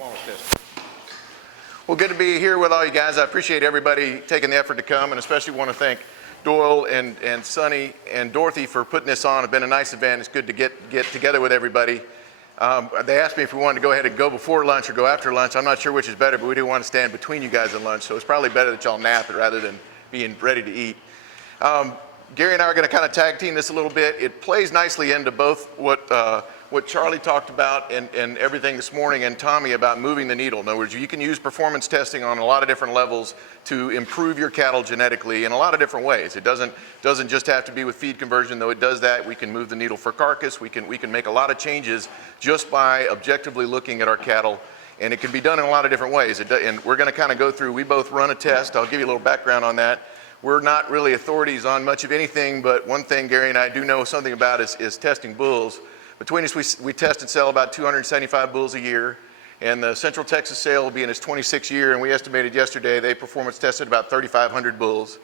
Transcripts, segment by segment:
performance testing. Well, good to be here with all you guys. I appreciate everybody taking the effort to come, and especially want to thank Doyle and Sonny and Dorothy for putting this on. It's been a nice event. It's good to get together with everybody. They asked me if we wanted to go ahead and go before lunch or go after lunch. I'm not sure which is better, but we do want to stand between you guys at lunch, so it's probably better that y'all nap rather than being ready to eat. Gary and I are going to kind of tag team this a little bit. It plays nicely into both what Charlie talked about and everything this morning, and Tommy about moving the needle. In other words, you can use performance testing on a lot of different levels to improve your cattle genetically in a lot of different ways. It doesn't just have to be with feed conversion, though it does that. We can move the needle for carcass. We can make a lot of changes just by objectively looking at our cattle, and it can be done in a lot of different ways. And we're going to kind of go through, we both run a test. I'll give you a little background on that. We're not really authorities on much of anything, but one thing Gary and I do know something about is testing bulls. Between us, we test and sell about 275 bulls a year, and the Central Texas sale will be in its 26th year, and we estimated yesterday they performance tested about 3,500 bulls.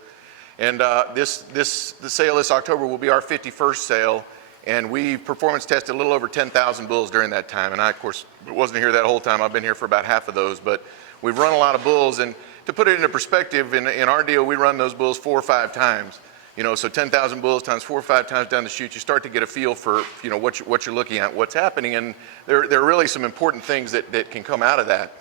And the sale this October will be our 51st sale, and we performance tested a little over 10,000 bulls during that time. And I, of course, wasn't here that whole time. I've been here for about half of those, but we've run a lot of bulls. And to put it into perspective, in our deal, we run those bulls 4 or 5 times. You know, so 10,000 bulls times 4 or 5 times down the chute, you start to get a feel for, you know, what you're looking at, what's happening, and there are really some important things that can come out of that.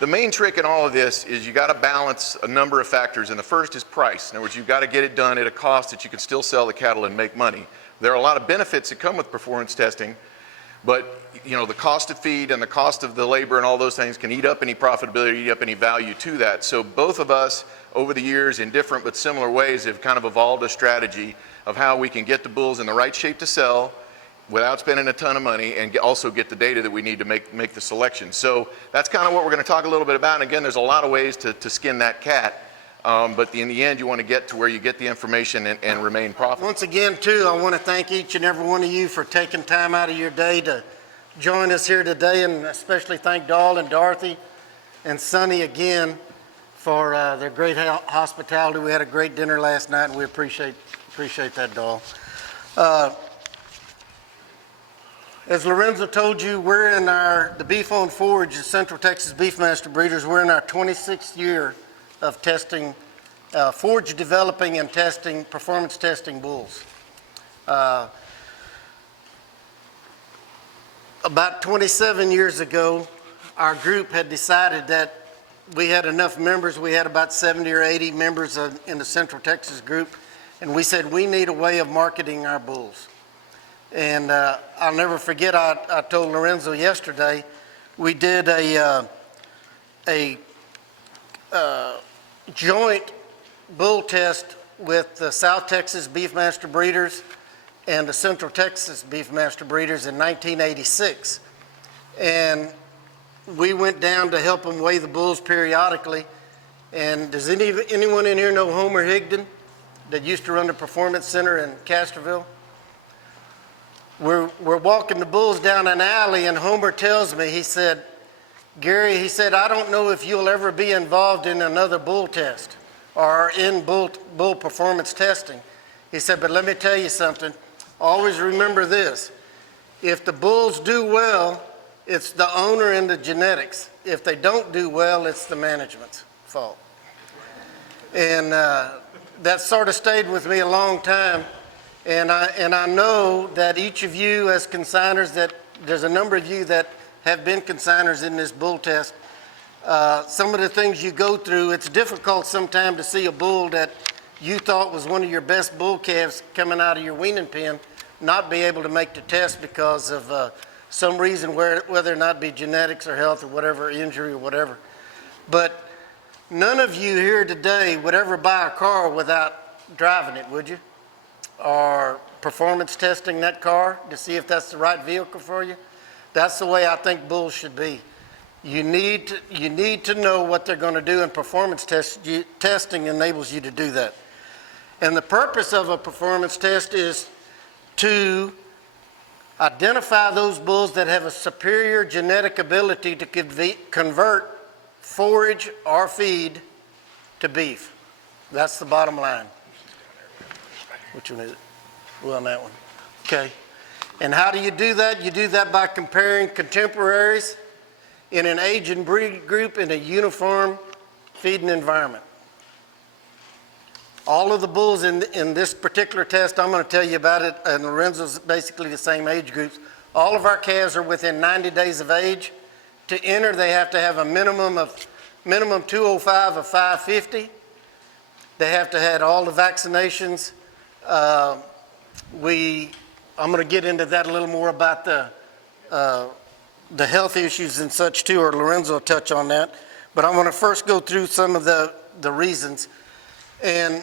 The main trick in all of this is you got to balance a number of factors, and the first is price. In other words, you've got to get it done at a cost that you can still sell the cattle and make money. There are a lot of benefits that come with performance testing, but you know, the cost of feed and the cost of the labor and all those things can eat up any profitability, eat up any value to that. So both of us over the years in different but similar ways have kind of evolved a strategy of how we can get the bulls in the right shape to sell without spending a ton of money, and also get the data that we need to make the selection. So that's kind of what we're going to talk a little bit about. And again, there's a lot of ways to skin that cat. But in the end, you want to get to where you get the information and remain profitable. Once again, too, I want to thank each and every one of you for taking time out of your day to join us here today, and especially thank Doyle and Dorothy and Sonny again for their great hospitality. We had a great dinner last night, and we appreciate that, Doyle. As Lorenzo told you, we're in the Beef on Forage, the Central Texas Beefmaster Breeders. We're in our 26th year of testing, forage developing and testing, performance testing bulls. About 27 years ago, our group had decided that we had enough members. We had about 70 or 80 members in the Central Texas group, and we said we need a way of marketing our bulls. And I'll never forget, I told Lorenzo yesterday, we did a joint bull test with the South Texas Beefmaster Breeders and the Central Texas Beefmaster Breeders in 1986. And we went down to help them weigh the bulls periodically. And does anyone in here know Homer Higdon that used to run the Performance Center in Castroville? We're walking the bulls down an alley, and Homer tells me, he said, Gary, he said, I don't know if you'll ever be involved in another bull test or in bull performance testing. He said, but let me tell you something. Always remember this. If the bulls do well, it's the owner and the genetics. If they don't do well, it's the management's fault. And that sort of stayed with me a long time. And I know that each of you as consigners, that there's a number of you that have been consigners in this bull test. Some of the things you go through, it's difficult sometimes to see a bull that you thought was one of your best bull calves coming out of your weaning pen not be able to make the test because of some reason, whether or not it be genetics or health or whatever, injury or whatever. But none of you here today would ever buy a car without driving it, would you? Or performance testing that car to see if that's the right vehicle for you. That's the way I think bulls should be. You need to know what they're going to do, and performance testing enables you to do that. And the purpose of a performance test is to identify those bulls that have a superior genetic ability to convert forage or feed to beef. That's the bottom line. Which one is it? Well, on that one. Okay. And how do you do that? You do that by comparing contemporaries in an age and breed group in a uniform feeding environment. All of the bulls in this particular test, I'm going to tell you about it, and Lorenzo's basically the same age groups. All of our calves are within 90 days of age. To enter, they have to have a minimum 205 of 550. They have to have all the vaccinations. I'm going to get into that a little more about the health issues and such too, or Lorenzo will touch on that. But I want to first go through some of the reasons. And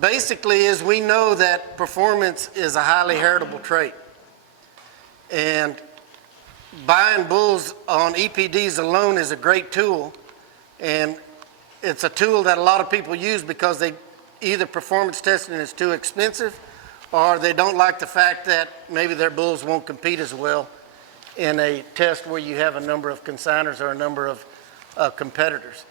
basically is we know that performance is a highly heritable trait. And buying bulls on EPDs alone is a great tool. And it's a tool that a lot of people use because they either performance testing is too expensive or they don't like the fact that maybe their bulls won't compete as well in a test where you have a number of consigners or a number of competitors.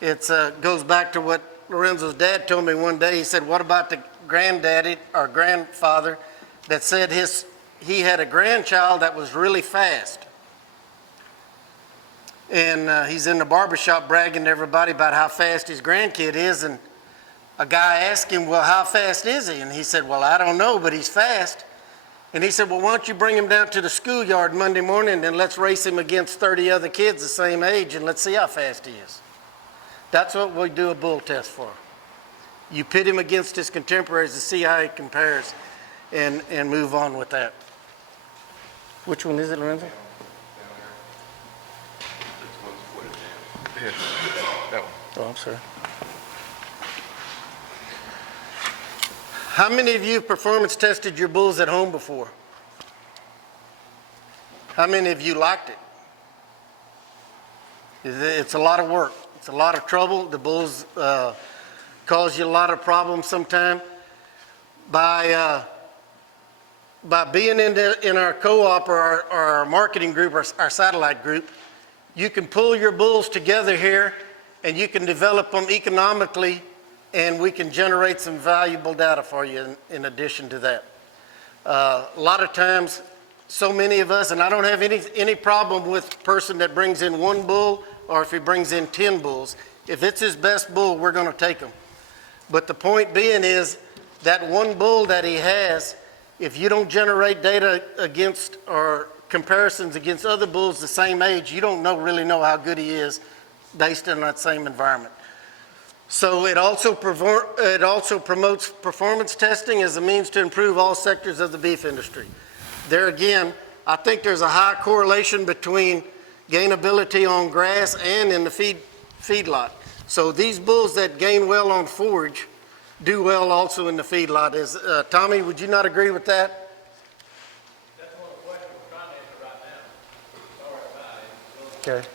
It goes back to what Lorenzo's dad told me one day. He said, what about the granddaddy or grandfather that said he had a grandchild that was really fast? And he's in the barbershop bragging to everybody about how fast his grandkid is. And a guy asked him, well, how fast is he? And he said, well, I don't know, but he's fast. And he said, well, why don't you bring him down to the schoolyard Monday morning and let's race him against 30 other kids the same age and let's see how fast he is. That's what we do a bull test for. You pit him against his contemporaries to see how he compares and move on with that. Which one is it, Lorenzo? Yeah, that one. Oh, I'm sorry. How many of you have performance tested your bulls at home before? How many of you liked it? It's a lot of work. It's a lot of trouble. The bulls cause you a lot of problems sometimes. By being in our co-op or our marketing group or our satellite group, you can pull your bulls together here and you can develop them economically, and we can generate some valuable data for you in addition to that. A lot of times, so many of us, and I don't have any problem with a person that brings in one bull or if he brings in 10 bulls. If it's his best bull, we're going to take him. But the point being is that one bull that he has, if you don't generate data against or comparisons against other bulls the same age, you don't really know how good he is based on that same environment. So it also promotes performance testing as a means to improve all sectors of the beef industry. There again, I think there's a high correlation between gainability on grass and in the feedlot. So these bulls that gain well on forage do well also in the feedlot. Tommy, would you not agree with that? That's one of the questions we're trying to answer right now. Sorry about it. Okay.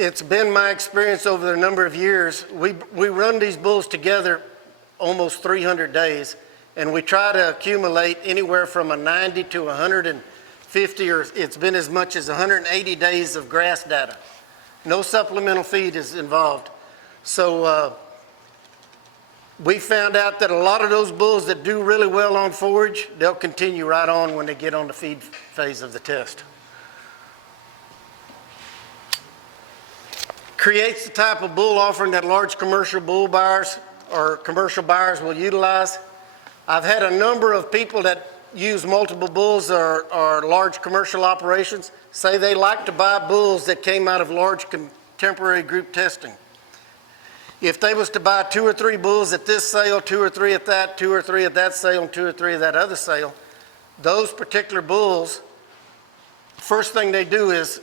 It's been my experience over a number of years. We run these bulls together almost 300 days, and we try to accumulate anywhere from a 90 to 150, or it's been as much as 180 days of grass data. No supplemental feed is involved. So we found out that a lot of those bulls that do really well on forage, they'll continue right on when they get on the feed phase of the test. Creates the type of bull offering that large commercial bull buyers or commercial buyers will utilize. I've had a number of people that use multiple bulls or large commercial operations say they like to buy bulls that came out of large contemporary group testing. If they was to buy 2 or 3 bulls at this sale, 2 or 3 at that, 2 or 3 at that sale, and 2 or 3 at that other sale, those particular bulls, first thing they do is,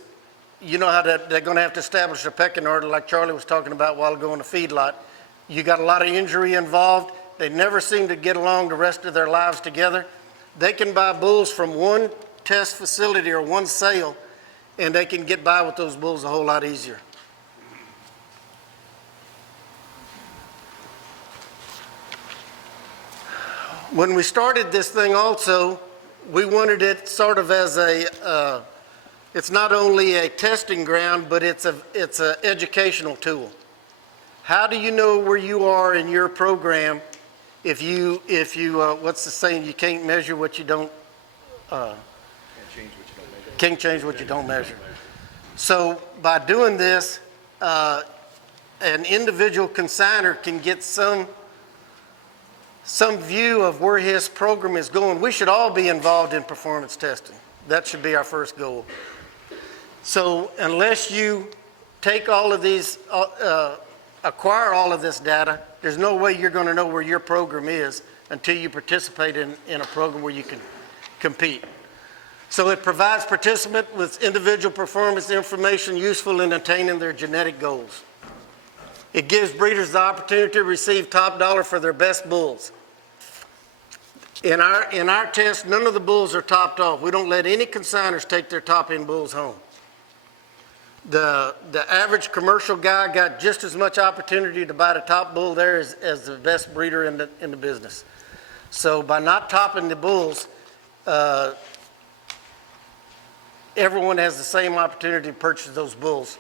you know how they're going to have to establish a pecking order like Charlie was talking about a while ago in the feedlot. You got a lot of injury involved. They never seem to get along the rest of their lives together. They can buy bulls from one test facility or one sale, and they can get by with those bulls a whole lot easier. When we started this thing also, we wanted it sort of as it's not only a testing ground, but it's an educational tool. How do you know where you are in your program if you what's the saying, you can't measure what you don't, Can't change what you don't measure. can't change what you don't measure. So by doing this, an individual consignor can get some view of where his program is going. We should all be involved in performance testing. That should be our first goal. So unless you take all of these, acquire all of this data, there's no way you're going to know where your program is until you participate in a program where you can compete. So it provides participants with individual performance information useful in attaining their genetic goals. It gives breeders the opportunity to receive top dollar for their best bulls. In our test, none of the bulls are topped off. We don't let any consigners take their top-end bulls home. The average commercial guy got just as much opportunity to buy the top bull there as the best breeder in the business. So by not topping the bulls, everyone has the same opportunity to purchase those bulls.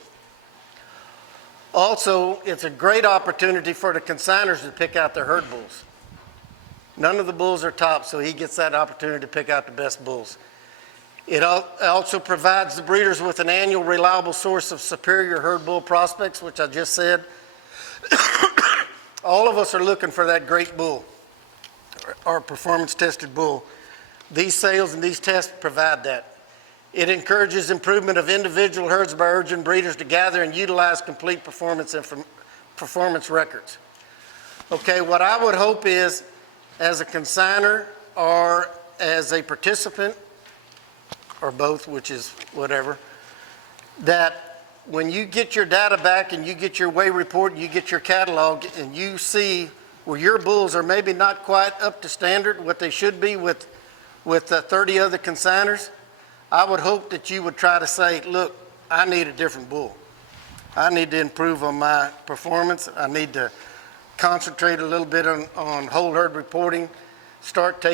Also, it's a great opportunity for the consigners to pick out their herd bulls. None of the bulls are topped, so he gets that opportunity to pick out the best bulls. It also provides the breeders with an annual reliable source of superior herd bull prospects, which I just said. All of us are looking for that great bull, or performance-tested bull. These sales and these tests provide that. It encourages improvement of individual herds by urging breeders to gather and utilize complete performance records. Okay, what I would hope is, as a consignor or as a participant, or both, which is whatever, that when you get your data back and you get your weigh report and you get your catalog and you see where your bulls are maybe not quite up to standard, what they should be with 30 other consigners, I would hope that you would try to say, look, I need a different bull. I need to improve on my performance. I need to concentrate a little bit on whole herd reporting, start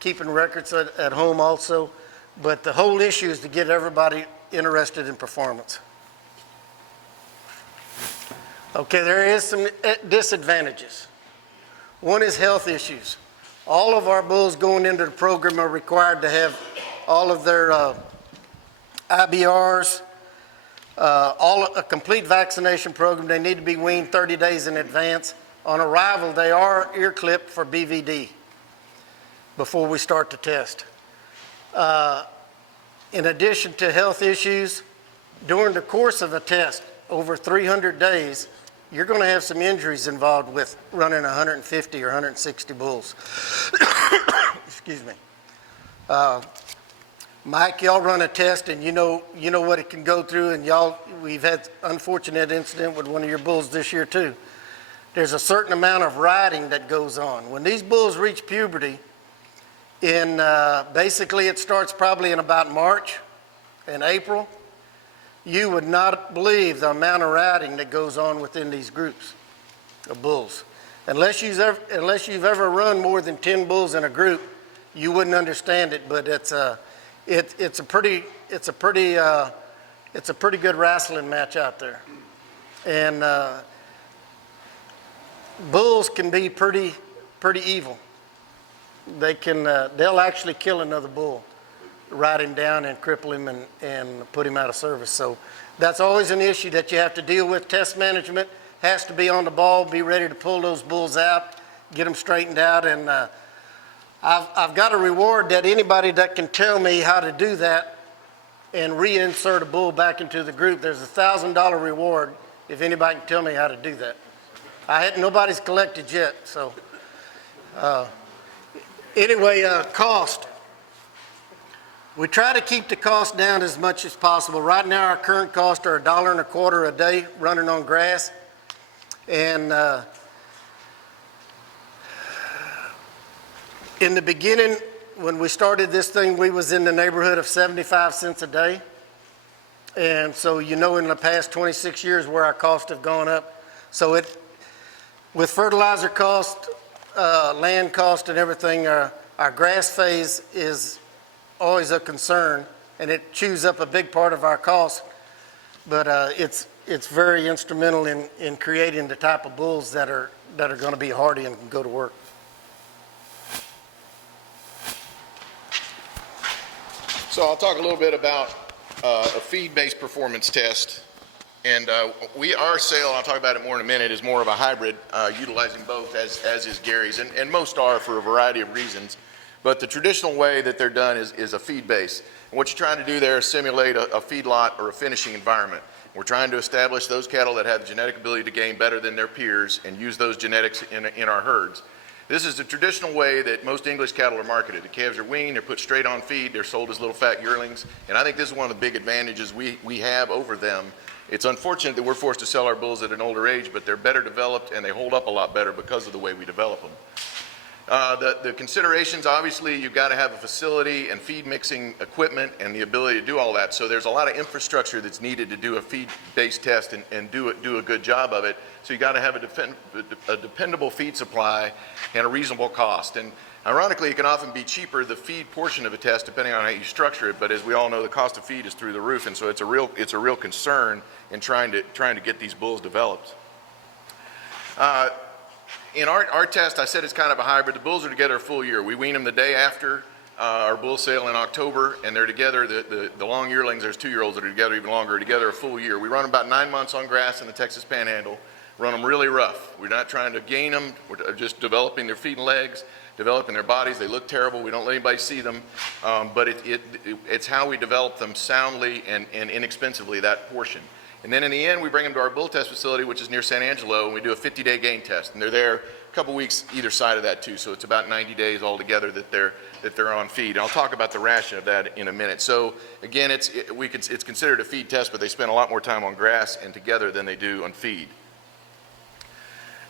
keeping records at home also. But the whole issue is to get everybody interested in performance. Okay, there is some disadvantages. One is health issues. All of our bulls going into the program are required to have all of their IBRs, a complete vaccination program. They need to be weaned 30 days in advance. On arrival, they are ear clipped for BVD before we start the test. In addition to health issues, during the course of a test, over 300 days, you're going to have some injuries involved with running 150 or 160 bulls. Excuse me. Mike, y'all run a test and you know what it can go through, and we've had unfortunate incident with one of your bulls this year too. There's a certain amount of riding that goes on. When these bulls reach puberty, basically it starts probably in about March and April, you would not believe the amount of riding that goes on within these groups of bulls. Unless you've ever run more than 10 bulls in a group, you wouldn't understand it, but it's a pretty good wrestling match out there. And bulls can be pretty evil. They'll actually kill another bull, ride him down and cripple him and put him out of service. So that's always an issue that you have to deal with. Test management has to be on the ball, be ready to pull those bulls out, get them straightened out. And I've got a reward that anybody that can tell me how to do that and reinsert a bull back into the group, there's a $1,000 reward if anybody can tell me how to do that. Nobody's collected yet, so. Anyway, cost. We try to keep the cost down as much as possible. Right now, our current costs are $1.25 a day running on grass. And in the beginning, when we started this thing, we was in the neighborhood of 75 cents a day. And so in the past 26 years where our costs have gone up. So with fertilizer cost, land cost and everything, our grass phase is always a concern, and it chews up a big part of our costs. But it's very instrumental in creating the type of bulls that are going to be hardy and can go to work. So I'll talk a little bit about a feed-based performance test. And our sale, and I'll talk about it more in a minute, is more of a hybrid, utilizing both, as is Gary's, and most are for a variety of reasons. But the traditional way that they're done is a feed base. And what you're trying to do there is simulate a feedlot or a finishing environment. We're trying to establish those cattle that have the genetic ability to gain better than their peers and use those genetics in our herds. This is the traditional way that most English cattle are marketed. The calves are weaned, they're put straight on feed, they're sold as little fat yearlings. And I think this is one of the big advantages we have over them. It's unfortunate that we're forced to sell our bulls at an older age, but they're better developed and they hold up a lot better because of the way we develop them. The considerations, obviously, you've got to have a facility and feed mixing equipment and the ability to do all that. So there's a lot of infrastructure that's needed to do a feed-based test and do a good job of it. So you got to have a dependable feed supply and a reasonable cost. And ironically, it can often be cheaper, the feed portion of a test, depending on how you structure it. But as we all know, the cost of feed is through the roof, and so it's a real concern in trying to get these bulls developed. In our test, I said it's kind of a hybrid. The bulls are together a full year. We wean them the day after our bull sale in October, and they're together. The long yearlings, there's 2-year-olds that are together even longer, are together a full year. We run them about 9 months on grass in the Texas Panhandle, run them really rough. We're not trying to gain them. We're just developing their feet and legs, developing their bodies. They look terrible. We don't let anybody see them, but it's how we develop them soundly and inexpensively, that portion. And then in the end, we bring them to our bull test facility, which is near San Angelo, and we do a 50-day gain test. And they're there a couple weeks either side of that too, so it's about 90 days altogether that they're on feed. And I'll talk about the ration of that in a minute. So again, it's considered a feed test, but they spend a lot more time on grass and together than they do on feed.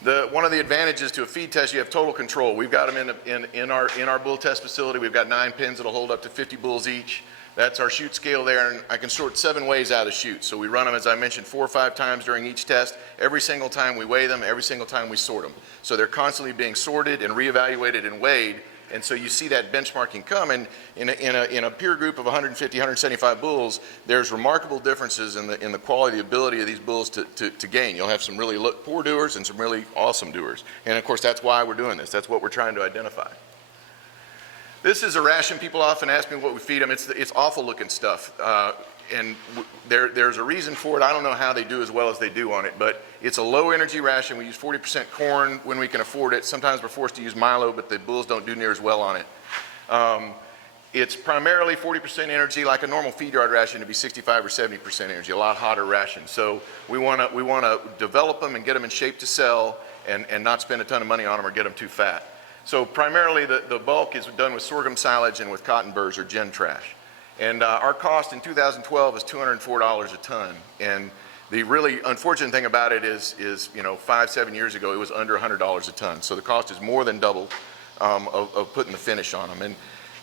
One of the advantages to a feed test, you have total control. We've got them in our bull test facility. We've got 9 pins that'll hold up to 50 bulls each. That's our chute scale there, and I can sort 7 ways out of chute. So we run them, as I mentioned, 4 or 5 times during each test. Every single time we weigh them, every single time we sort them. So they're constantly being sorted and reevaluated and weighed, and so you see that benchmarking come. And in a peer group of 150, 175 bulls, there's remarkable differences in the quality, the ability of these bulls to gain. You'll have some really poor doers and some really awesome doers. And of course, that's why we're doing this. That's what we're trying to identify. This is a ration. People often ask me what we feed them. It's awful looking stuff. And there's a reason for it. I don't know how they do as well as they do on it, but it's a low energy ration. We use 40% corn when we can afford it. Sometimes we're forced to use milo, but the bulls don't do near as well on it. It's primarily 40% energy, like a normal feed yard ration to be 65 or 70% energy, a lot hotter ration. So we want to develop them and get them in shape to sell and not spend a ton of money on them or get them too fat. So primarily the bulk is done with sorghum silage and with cotton burrs or gen trash. And our cost in 2012 is $204 a ton. And the really unfortunate thing about it is 5-7 years ago, it was under $100 a ton. So the cost is more than double of putting the finish on them. And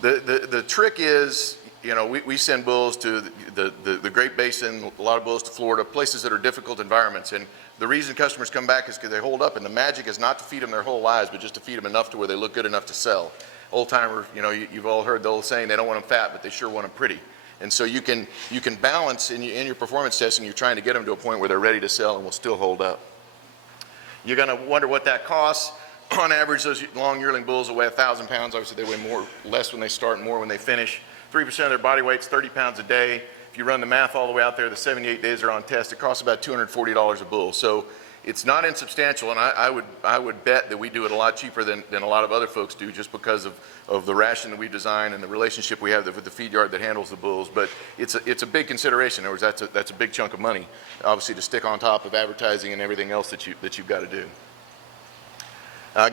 the trick is, we send bulls to the Great Basin, a lot of bulls to Florida, places that are difficult environments. And the reason customers come back is because they hold up, and the magic is not to feed them their whole lives, but just to feed them enough to where they look good enough to sell. Old timer, you've all heard the old saying, they don't want them fat, but they sure want them pretty. And so you can balance in your performance testing, you're trying to get them to a point where they're ready to sell and will still hold up. You're going to wonder what that costs. On average, those long yearling bulls will weigh 1,000 pounds. Obviously, they weigh less when they start and more when they finish. 3% of their body weight's 30 pounds a day. If you run the math all the way out there, the 78 days are on test, it costs about $240 a bull. So it's not insubstantial, and I would bet that we do it a lot cheaper than a lot of other folks do, just because of the ration that we design and the relationship we have with the feed yard that handles the bulls. But it's a big consideration. In other words, that's a big chunk of money, obviously, to stick on top of advertising and everything else that you've got to do.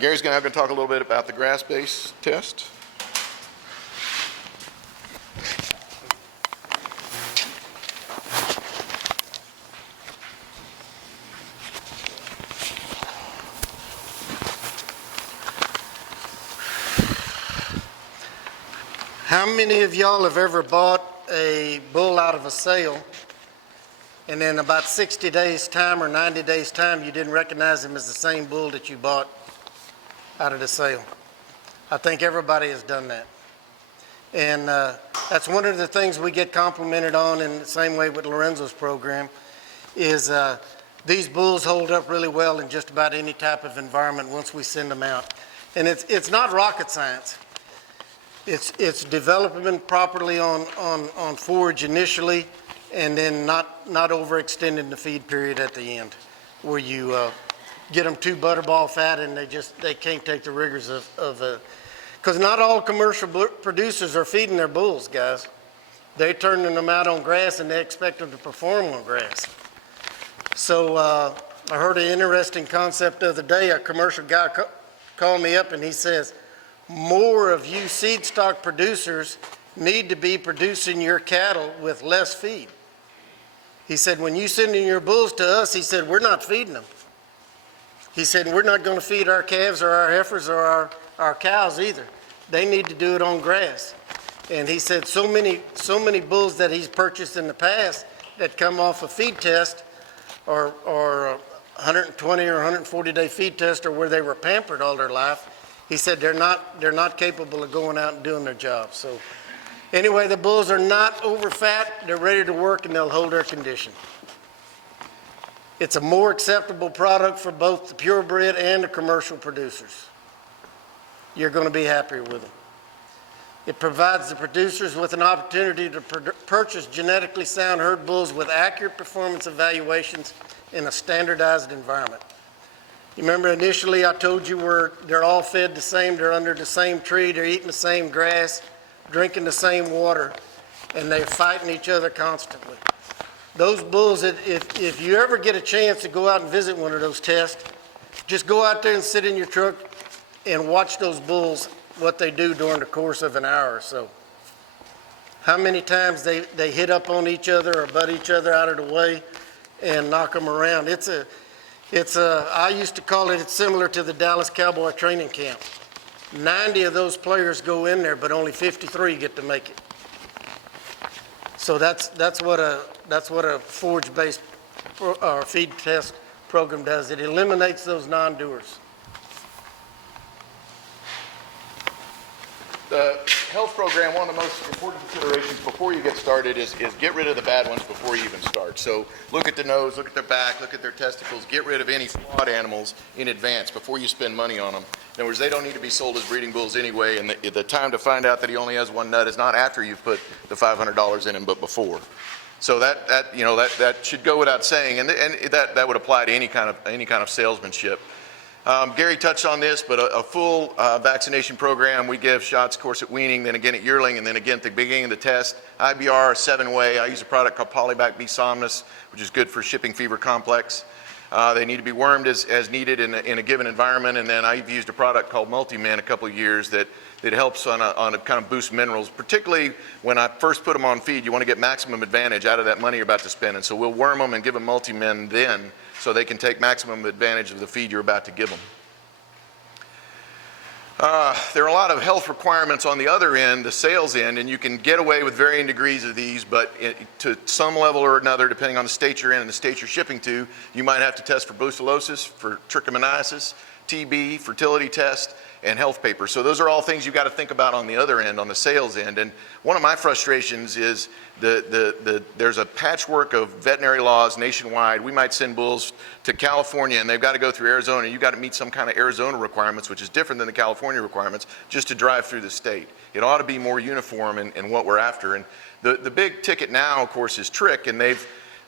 Gary's going to talk a little bit about the grass-based test. How many of y'all have ever bought a bull out of a sale, and in about 60 days time or 90 days time, you didn't recognize him as the same bull that you bought out of the sale? I think everybody has done that. And that's one of the things we get complimented on in the same way with Lorenzo's program, is these bulls hold up really well in just about any type of environment once we send them out. And it's not rocket science. It's development properly on forage initially, and then not overextending the feed period at the end, where you get them too butterball fat and they can't take the rigors of because not all commercial producers are feeding their bulls, guys. They're turning them out on grass and they expect them to perform on grass. So I heard an interesting concept the other day. A commercial guy called me up and he says, more of you seed stock producers need to be producing your cattle with less feed. He said, when you send in your bulls to us, he said, we're not feeding them. He said, we're not going to feed our calves or our heifers or our cows either. They need to do it on grass. And he said, so many bulls that he's purchased in the past that come off a feed test or 120 or 140 day feed test, or where they were pampered all their life, he said they're not capable of going out and doing their job. So anyway, the bulls are not over fat, they're ready to work, and they'll hold their condition. It's a more acceptable product for both the purebred and the commercial producers. You're going to be happier with them. It provides the producers with an opportunity to purchase genetically sound herd bulls with accurate performance evaluations in a standardized environment. You remember initially I told you they're all fed the same, they're under the same tree, they're eating the same grass, drinking the same water, and they're fighting each other constantly. Those bulls, if you ever get a chance to go out and visit one of those tests, just go out there and sit in your truck and watch those bulls, what they do during the course of an hour or so. How many times they hit up on each other or butt each other out of the way and knock them around. I used to call it, it's similar to the Dallas Cowboy training camp. 90 of those players go in there, but only 53 get to make it. So that's what a forage-based feed test program does. It eliminates those non-doers. The health program, one of the most important considerations before you get started is get rid of the bad ones before you even start. So look at the nose, look at their back, look at their testicles, get rid of any flawed animals in advance before you spend money on them. In other words, they don't need to be sold as breeding bulls anyway, and the time to find out that he only has one nut is not after you've put the $500 in him, but before. So that should go without saying, and that would apply to any kind of salesmanship. Gary touched on this, but a full vaccination program. We give shots, of course, at weaning, then again at yearling, and then again at the beginning of the test. IBR, 7-way. I use a product called Polybac B Somnus, which is good for shipping fever complex. They need to be wormed as needed in a given environment, and then I've used a product called Multimin a couple of years that helps on a kind of boost minerals, particularly when I first put them on feed. You want to get maximum advantage out of that money you're about to spend, and so we'll worm them and give them Multimin then, so they can take maximum advantage of the feed you're about to give them. There are a lot of health requirements on the other end, the sales end, and you can get away with varying degrees of these, but to some level or another, depending on the state you're in and the state you're shipping to, you might have to test for brucellosis, for trichomoniasis, TB, fertility test, and health papers. So those are all things you've got to think about on the other end, on the sales end. And one of my frustrations is there's a patchwork of veterinary laws nationwide. We might send bulls to California and they've got to go through Arizona, and you've got to meet some kind of Arizona requirements, which is different than the California requirements, just to drive through the state. It ought to be more uniform in what we're after. And the big ticket now, of course, is trick, and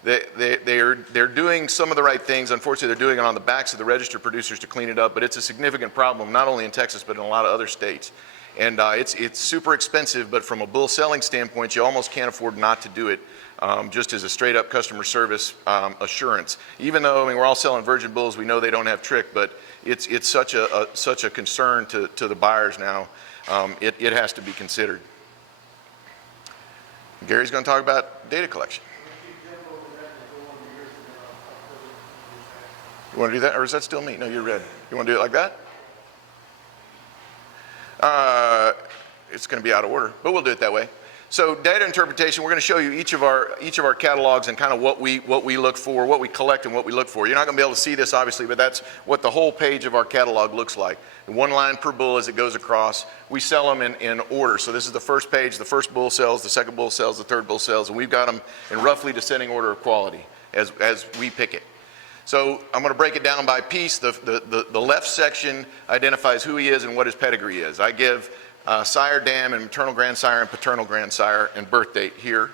they're doing some of the right things. Unfortunately, they're doing it on the backs of the registered producers to clean it up, but it's a significant problem, not only in Texas, but in a lot of other states. And it's super expensive, but from a bull selling standpoint, you almost can't afford not to do it, just as a straight up customer service assurance. Even though, I mean, we're all selling virgin bulls, we know they don't have trick, but it's such a concern to the buyers now. It has to be considered. Gary's going to talk about data collection. You want to do that, or is that still me? No, you're red. You want to do it like that? It's going to be out of order, but we'll do it that way. So data interpretation, we're going to show you each of our catalogs and kind of what we look for, what we collect and what we look for. You're not going to be able to see this, obviously, but that's what the whole page of our catalog looks like. One line per bull as it goes across. We sell them in order. So this is the first page. The first bull sells, the second bull sells, the third bull sells, and we've got them in roughly descending order of quality as we pick it. So I'm going to break it down by piece. The left section identifies who he is and what his pedigree is. I give sire, dam, and maternal grandsire and paternal grandsire, and birth date here.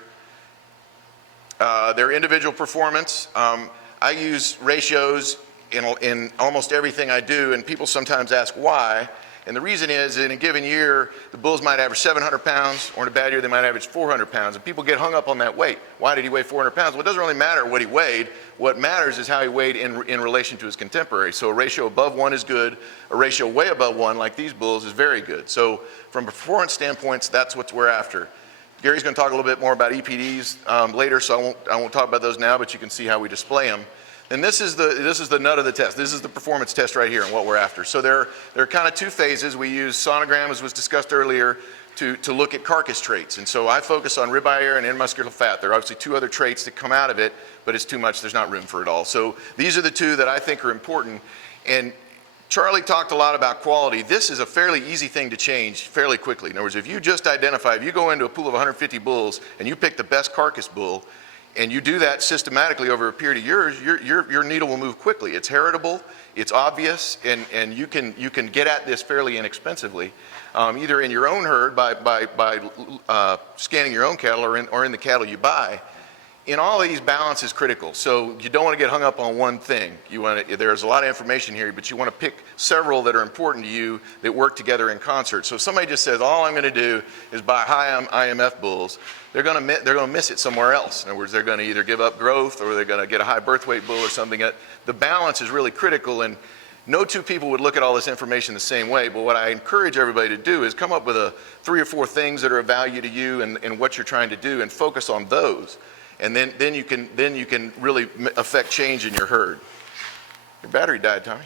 Their individual performance. I use ratios in almost everything I do, and people sometimes ask why. And the reason is, in a given year, the bulls might average 700 pounds, or in a bad year, they might average 400 pounds. And people get hung up on that weight. Why did he weigh 400 pounds? Well, it doesn't really matter what he weighed. What matters is how he weighed in relation to his contemporary. So a ratio above 1 is good. A ratio way above 1, like these bulls, is very good. So from a performance standpoint, that's what we're after. Gary's going to talk a little bit more about EPDs later, so I won't talk about those now, but you can see how we display them. And this is the nut of the test. This is the performance test right here and what we're after. So there are kind of two phases. We use sonogram, as was discussed earlier, to look at carcass traits. And so I focus on ribeye area and intramuscular fat. There are obviously two other traits that come out of it, but it's too much. There's not room for it all. So these are the two that I think are important. And Charlie talked a lot about quality. This is a fairly easy thing to change fairly quickly. In other words, if you just identify, if you go into a pool of 150 bulls and you pick the best carcass bull, and you do that systematically over a period of years, your needle will move quickly. It's heritable, it's obvious, and you can get at this fairly inexpensively, either in your own herd by scanning your own cattle or in the cattle you buy. In all of these, balance is critical. So you don't want to get hung up on one thing. There's a lot of information here, but you want to pick several that are important to you that work together in concert. So if somebody just says, all I'm going to do is buy high IMF bulls, they're going to miss it somewhere else. In other words, they're going to either give up growth or they're going to get a high birth weight bull or something. The balance is really critical, and no two people would look at all this information the same way. But what I encourage everybody to do is come up with 3 or 4 things that are of value to you and what you're trying to do, and focus on those. And then you can really affect change in your herd. Your battery died, Tommy.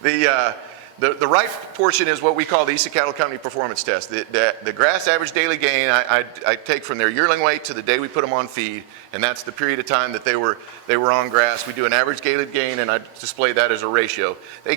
The right portion is what we call the Eastern Cattle Company performance test. The grass average daily gain I take from their yearling weight to the day we put them on feed, and that's the period of time that they were on grass. We do an average daily gain, and I display that as a ratio. They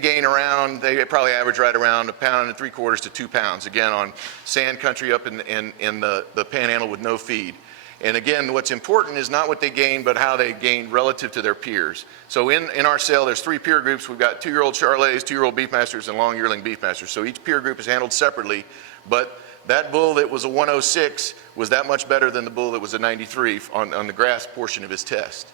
probably average right around 1.75 pounds to 2 pounds, again on sand country up in the panhandle with no feed. And again, what's important is not what they gain, but how they gain relative to their peers. So in our sale, there's 3 peer groups. We've got 2-year-old Charolais, 2-year-old Beefmasters, and long yearling Beefmasters. So each peer group is handled separately, but that bull that was a 106 was that much better than the bull that was a 93 on the grass portion of his test.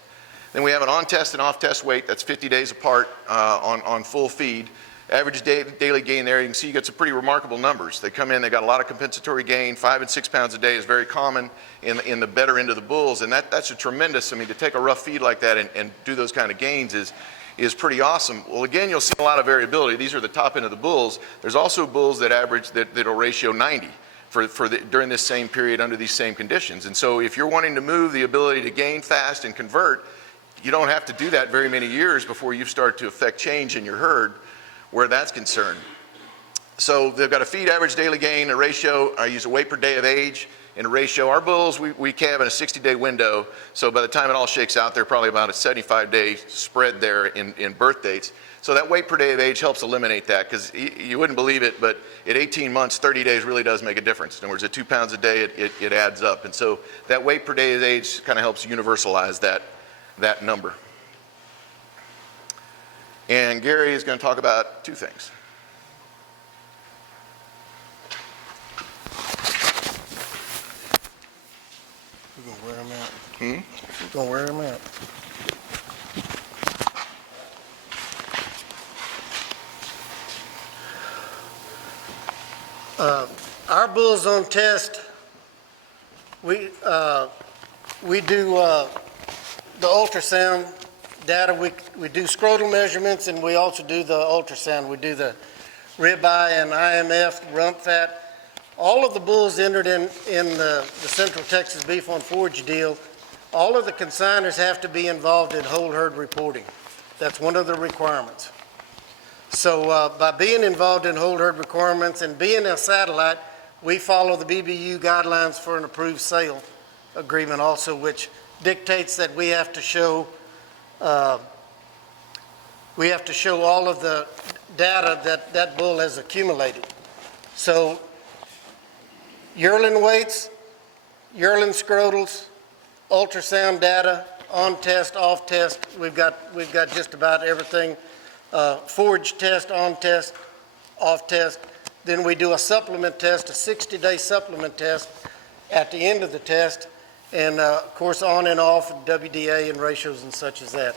Then we have an on-test and off-test weight. That's 50 days apart on full feed. Average daily gain there, you can see you get some pretty remarkable numbers. They come in, they got a lot of compensatory gain. 5 and 6 pounds a day is very common in the better end of the bulls, and that's a tremendous, to take a rough feed like that and do those kind of gains is pretty awesome. Well, again, you'll see a lot of variability. These are the top end of the bulls. There's also bulls that average that'll ratio 90 during this same period under these same conditions. And so if you're wanting to move the ability to gain fast and convert, you don't have to do that very many years before you start to affect change in your herd where that's concerned. So they've got a feed average daily gain, a ratio. I use a weight per day of age in a ratio. Our bulls, we calve in a 60-day window. So by the time it all shakes out, they're probably about a 75-day spread there in birth dates. So that weight per day of age helps eliminate that, because you wouldn't believe it, but at 18 months, 30 days really does make a difference. In other words, at 2 pounds a day, it adds up. And so that weight per day of age kind of helps universalize that number. And Gary is going to talk about 2 things. We're going to wear them out. We're going to wear them out. Our bulls on test, we do the ultrasound data. We do scrotal measurements, and we also do the ultrasound. We do the ribeye and IMF, rump fat. All of the bulls entered in the Central Texas Beef on Forage deal, all of the consigners have to be involved in whole herd reporting. That's one of the requirements. So by being involved in whole herd requirements and being a satellite, we follow the BBU guidelines for an approved sale agreement also, which dictates that we have to show all of the data that bull has accumulated. So yearling weights, yearling scrotals, ultrasound data, on test, off test. We've got just about everything. Forage test, on test, off test. Then we do a supplement test, a 60-day supplement test at the end of the test, and of course on and off WDA and ratios and such as that.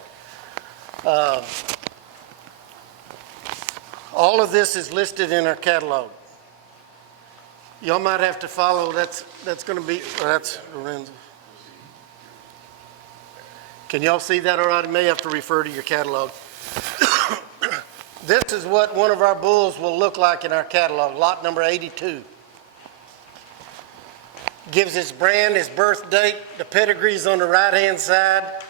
All of this is listed in our catalog. Y'all might have to follow, that's going to be, that's Lorenzo. Can y'all see that all right? I may have to refer to your catalog. This is what one of our bulls will look like in our catalog, lot number 82. Gives his brand, his birth date, the pedigree's on the right-hand side.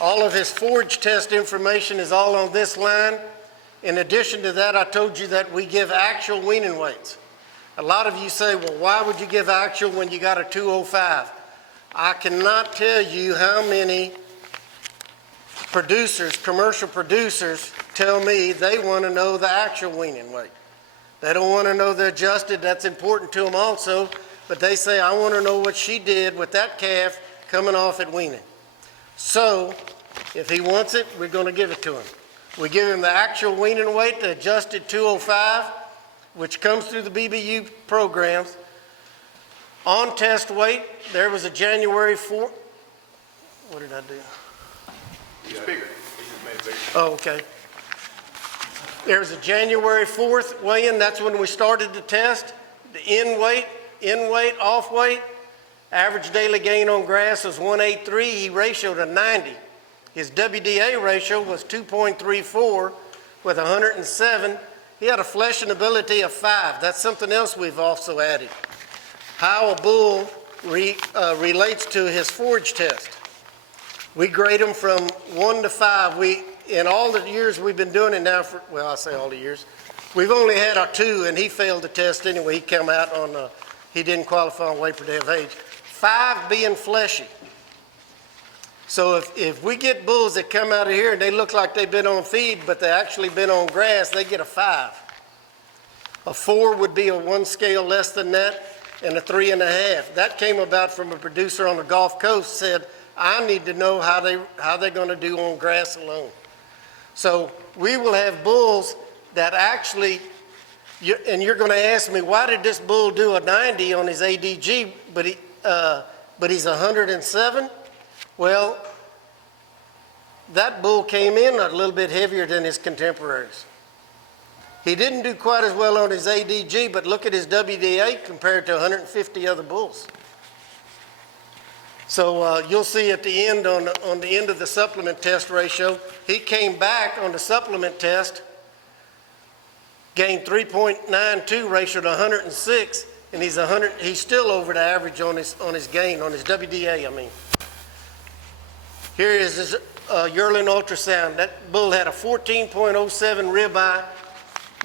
All of his forage test information is all on this line. In addition to that, I told you that we give actual weaning weights. A lot of you say, well, why would you give actual when you got a 205? I cannot tell you how many producers, commercial producers, tell me they want to know the actual weaning weight. They don't want to know the adjusted. That's important to them also. But they say, I want to know what she did with that calf coming off at weaning. So if he wants it, we're going to give it to him. We give him the actual weaning weight, the adjusted 205, which comes through the BBU programs. On test weight, there was a January 4th. What did I do? He's bigger. He just made it bigger. Oh, okay. There was a January 4th weigh-in. That's when we started the test. The in weight, off weight. Average daily gain on grass was 183. He ratioed a 90. His WDA ratio was 2.34 with 107. He had a fleshing ability of 5. That's something else we've also added. How a bull relates to his forage test. We grade them from 1 to 5. In all the years we've been doing it now, well, I say all the years, we've only had our 2, and he failed the test anyway. He came out on, he didn't qualify on weight per day of age. 5 being fleshy. So if we get bulls that come out of here and they look like they've been on feed, but they actually been on grass, they get a 5. A 4 would be a 1 scale less than that, and a 3.5. That came about from a producer on the Gulf Coast said, I need to know how they're going to do on grass alone. So we will have bulls that actually, and you're going to ask me, why did this bull do a 90 on his ADG, but he's 107? Well, that bull came in a little bit heavier than his contemporaries. He didn't do quite as well on his ADG, but look at his WDA compared to 150 other bulls. So you'll see at the end, on the end of the supplement test ratio, he came back on the supplement test, gained 3.92 ratio to 106, and he's still over the average on his gain, on his WDA, I mean. Here is his yearling ultrasound. That bull had a 14.07 ribeye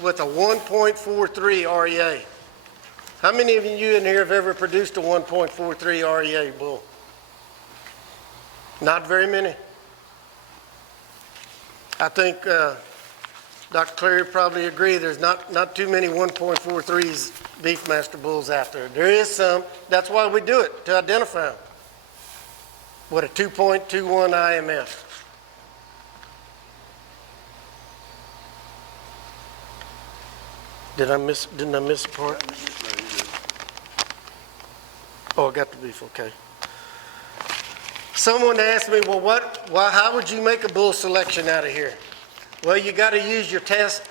with a 1.43 REA. How many of you in here have ever produced a 1.43 REA bull? Not very many. I think Dr. Cleary probably agree. There's not too many 1.43s Beefmaster bulls out there. There is some. That's why we do it, to identify them. With a 2.21 IMF. Didn't I miss a part? Oh, I got the beef, okay. Someone asked me, well, how would you make a bull selection out of here? Well, you got to use your test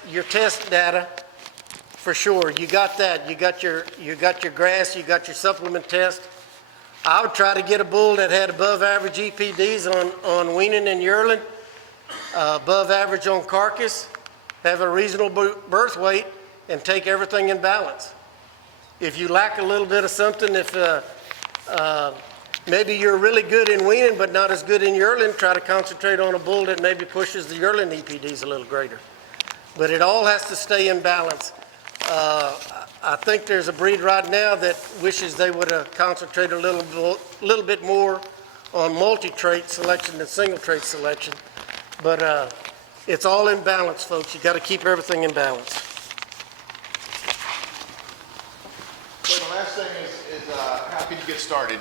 data for sure. You got that. You got your grass. You got your supplement test. I would try to get a bull that had above average EPDs on weaning and yearling, above average on carcass, have a reasonable birth weight, and take everything in balance. If you lack a little bit of something, if maybe you're really good in weaning but not as good in yearling, try to concentrate on a bull that maybe pushes the yearling EPDs a little greater. But it all has to stay in balance. I think there's a breed right now that wishes they would have concentrated a little bit more on multi-trait selection than single-trait selection. But it's all in balance, folks. You got to keep everything in balance. So the last thing is how can you get started?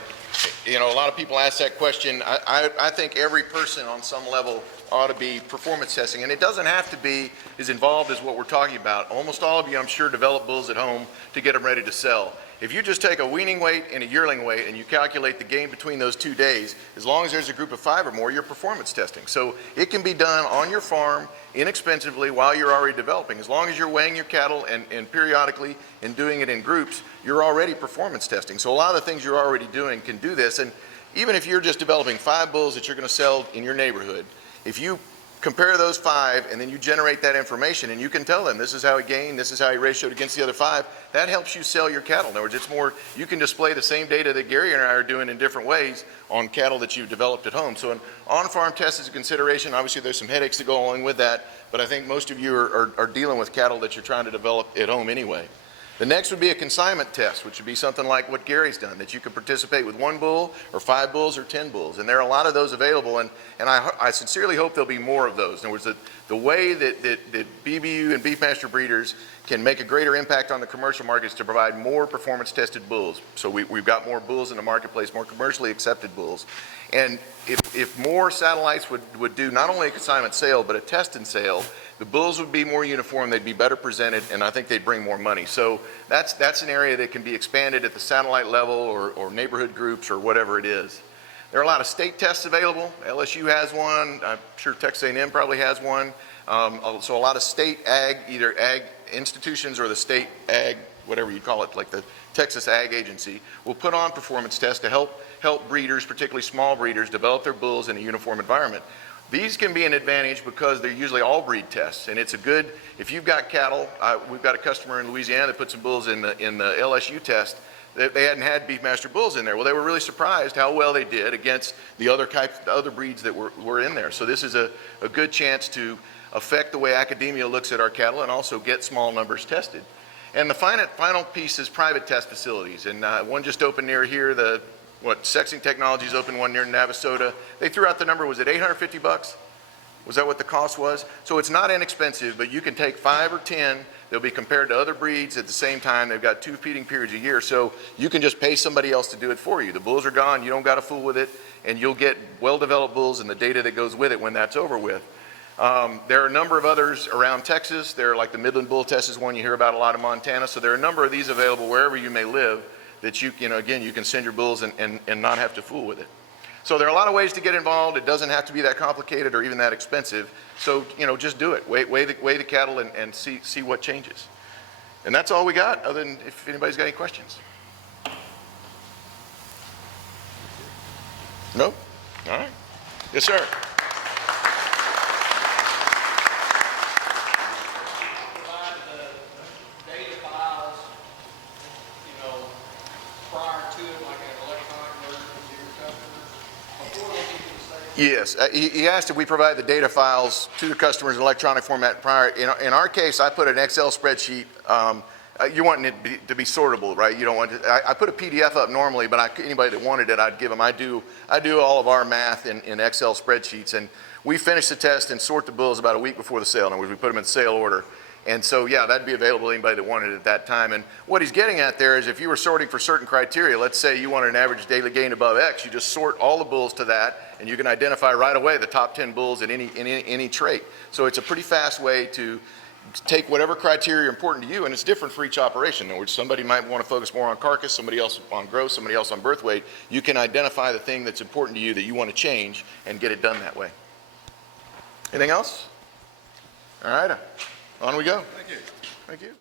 You know, a lot of people ask that question. I think every person on some level ought to be performance testing, and it doesn't have to be as involved as what we're talking about. Almost all of you, I'm sure, develop bulls at home to get them ready to sell. If you just take a weaning weight and a yearling weight and you calculate the gain between those 2 days, as long as there's a group of 5 or more, you're performance testing. So it can be done on your farm inexpensively while you're already developing. As long as you're weighing your cattle and periodically and doing it in groups, you're already performance testing. So a lot of the things you're already doing can do this. And even if you're just developing 5 bulls that you're going to sell in your neighborhood, if you compare those 5 and then you generate that information and you can tell them this is how he gained, this is how he ratioed against the other 5, that helps you sell your cattle. In other words, it's more, you can display the same data that Gary and I are doing in different ways on cattle that you've developed at home. So an on-farm test is a consideration. Obviously there's some headaches that go along with that, but I think most of you are dealing with cattle that you're trying to develop at home anyway. The next would be a consignment test, which would be something like what Gary's done, that you could participate with 1 bull or 5 bulls or 10 bulls. And there are a lot of those available, and I sincerely hope there'll be more of those. In other words, the way that BBU and Beefmaster breeders can make a greater impact on the commercial markets to provide more performance tested bulls. So we've got more bulls in the marketplace, more commercially accepted bulls. And if more satellites would do not only a consignment sale, but a test and sale, the bulls would be more uniform, they'd be better presented, and I think they'd bring more money. So that's an area that can be expanded at the satellite level or neighborhood groups or whatever it is. There are a lot of state tests available. LSU has one. I'm sure Texas A&M probably has one. So a lot of state ag, either ag institutions or the state ag, whatever you call it, like the Texas Ag Agency, will put on performance tests to help breeders, particularly small breeders, develop their bulls in a uniform environment. These can be an advantage because they're usually all breed tests, and it's a good, if you've got cattle, we've got a customer in Louisiana that put some bulls in the LSU test. They hadn't had Beefmaster bulls in there. Well, they were really surprised how well they did against the other breeds that were in there. So this is a good chance to affect the way academia looks at our cattle and also get small numbers tested. And the final piece is private test facilities, and one just opened near here. Sexing Technologies opened one near Navasota. They threw out the number, was it $850? Was that what the cost was? So it's not inexpensive, but you can take 5 or 10. They'll be compared to other breeds at the same time. They've got 2 feeding periods a year, so you can just pay somebody else to do it for you. The bulls are gone, you don't got to fool with it, and you'll get well-developed bulls and the data that goes with it when that's over with. There are a number of others around Texas. They're like the Midland Bull Test is one you hear about a lot in Montana. So there are a number of these available wherever you may live that again, you can send your bulls and not have to fool with it. So there are a lot of ways to get involved. It doesn't have to be that complicated or even that expensive. So, just do it. Weigh the cattle and see what changes. And that's all we got, other than if anybody's got any questions. No? All right. Yes, sir. Provide the data files, prior to it, like an electronic version to your customers, before they get to the sale? Yes, he asked if we provide the data files to the customers in electronic format prior. In our case, I put an Excel spreadsheet. You want it to be sortable, right? You don't want to, I put a PDF up normally, but anybody that wanted it, I'd give them. I do all of our math in Excel spreadsheets, and we finish the test and sort the bulls about a week before the sale. In other words, we put them in sale order. And so, yeah, that'd be available to anybody that wanted it at that time. And what he's getting at there is if you were sorting for certain criteria, let's say you wanted an average daily gain above X, you just sort all the bulls to that, and you can identify right away the top 10 bulls in any trait. So it's a pretty fast way to take whatever criteria are important to you, and it's different for each operation. In other words, somebody might want to focus more on carcass, somebody else on growth, somebody else on birth weight. You can identify the thing that's important to you that you want to change and get it done that way. Anything else? All right. On we go. Thank you. Thank you.